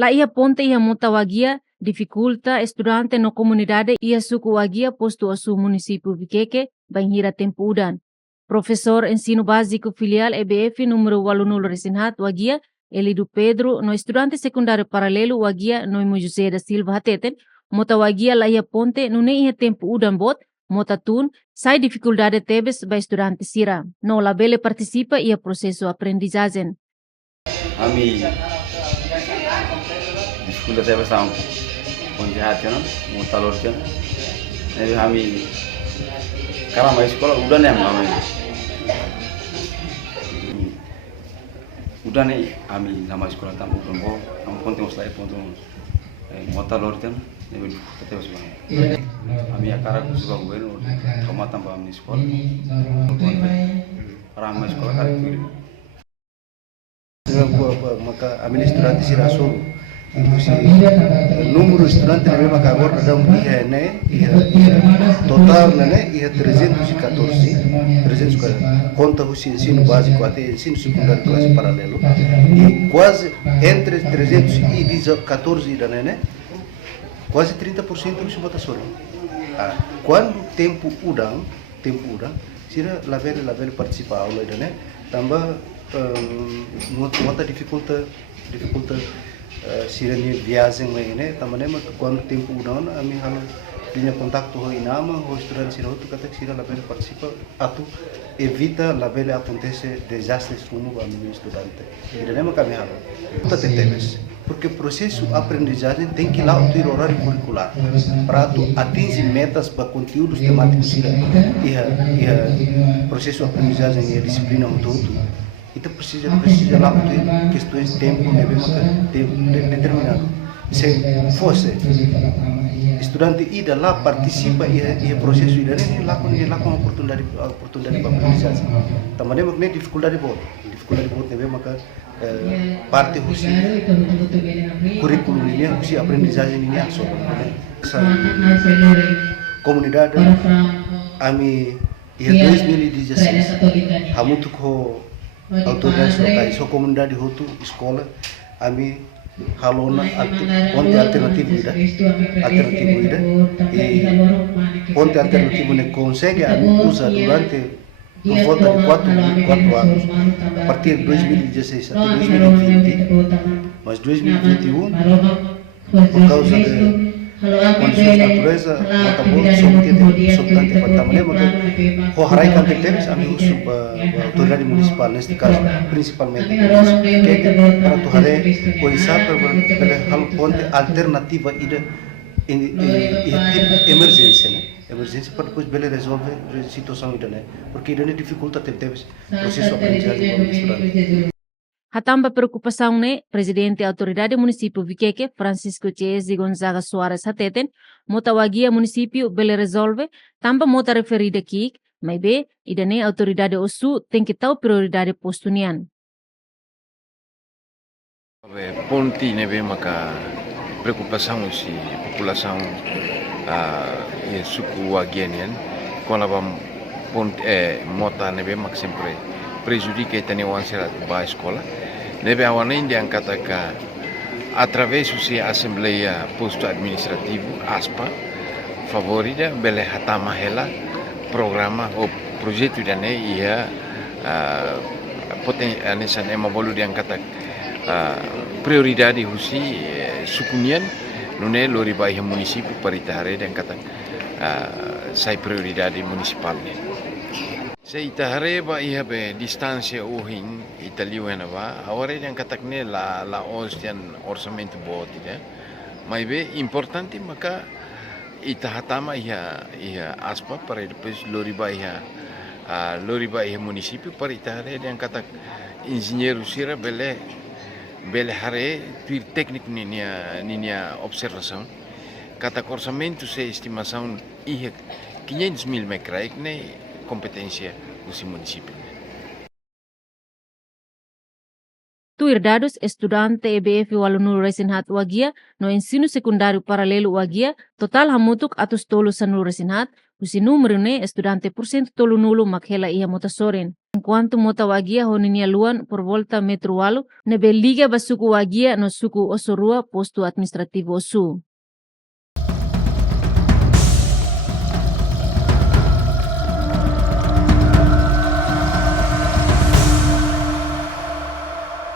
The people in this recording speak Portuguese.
La ia ponte ia muta wagia dificulta estudante no comunidade ia suku wagia posto asu município Viqueque banhira tempo udan. Professor ensino básico filial EBF número 80 Resinhat wagia Elidu Pedro no estudante secundário paralelo wagia no José da Silva hateten mota wagia la ia ponte nune ia tempo udan bot mota tun sai dificuldade tebes ba estudante sira. No labele participa ia processo aprendizagem. Ami dificuldade tebes tam ponte hati no mutalor jan. Jadi kami karena masih sekolah udah nih kami. Udah nih kami nama sekolah tamu berumur, kami ponte muslai ponte mutalor jan. Ini tetap sebenarnya. Kami akar suka gue no kamu tambah kami sekolah. Ramai sekolah kali itu. Maka kami estudante si rasul número estudante na mesma agora dão total né 314 conta o ensino básico até ensino secundário classe paralelo e quase entre 314 né quase 30% dos votação. Quando tempo udang sira label participar aula né tambah muita dificulta sirene viagem né também mas quando tempo udang ami halo tinha contato com inama o estudante sira outro kata sira label participa atu evita label acontece desastres como a minha estudante e daí kami halo temes porque o processo aprendizagem tem que ir lá ter horário curricular para tu atingir metas para conteúdos temáticos sira e processo aprendizagem e disciplina todo. Itu precisa lá ter questões de tempo determinado. Se fosse estudante ida lá participa e processo ida nem lá com oportunidade para aprendizagem. Também mas nem dificuldade boa também maka parte husi curriculum ini husi aprendizagem ini asal. Comunidade ami ia 2016 hamutu ko autoridades locais, sua comunidade hotu escola, ami halona ponte alternativo ida, e ponte alternativo ne consegue ami usa durante por volta de 4 anos, a partir de 2016 até 2020, mas 2021 por causa de condições de natureza, acabou sobretudo para também o harai kan temos amigos a autoridade municipal neste caso principalmente que para tu harai coisa para hal ponte alternativa ida tipo emergência né emergência para depois bele resolver a situação ida né porque ida dificulta temos processo aprendizagem para estudante. Hatamba preocupação ne presidente autoridade município Viqueque Francisco Chiesi Gonzaga Soares hateten mota wagia município bele resolve tamba mota referida kik maybe idane autoridade osu tem que tahu prioridade postunian. Ponti nebe maka preocupação si população suku wagianian quando vamos mota nebe mak sempre prejudica e tene wansera ba escola nebe awana indian kataka através da assembleia posto administrativo ASPA favorida bele hatama hela programa o projeto dane ia poten anesan ema bolu dian katak prioridade husi sukunian nune lori bai município paritare dan katak sai prioridade municipal ne se itahare ba iha be distância uhin italiana ba aware yang katakne la ostian orçamento bot ide mai be importante maka itahatama iha aspa para depois lori ba iha município para itahare yang katak engenheiro sira bele hare tuir técnico ninia observação katak orçamento se estimação iha 500.000 mekraik ne competência do município. Tuir dados estudante EBF walunul resinhat wagia no ensino secundário paralelo wagia total hamutuk atus tolu sanul resinhat Usi número ne estudante % tolu nulu makhela ia motasoren. Enquanto mota wagia honinia luan por volta metro walu, nebe liga basuku wagia no suku osorua posto administrativo osu.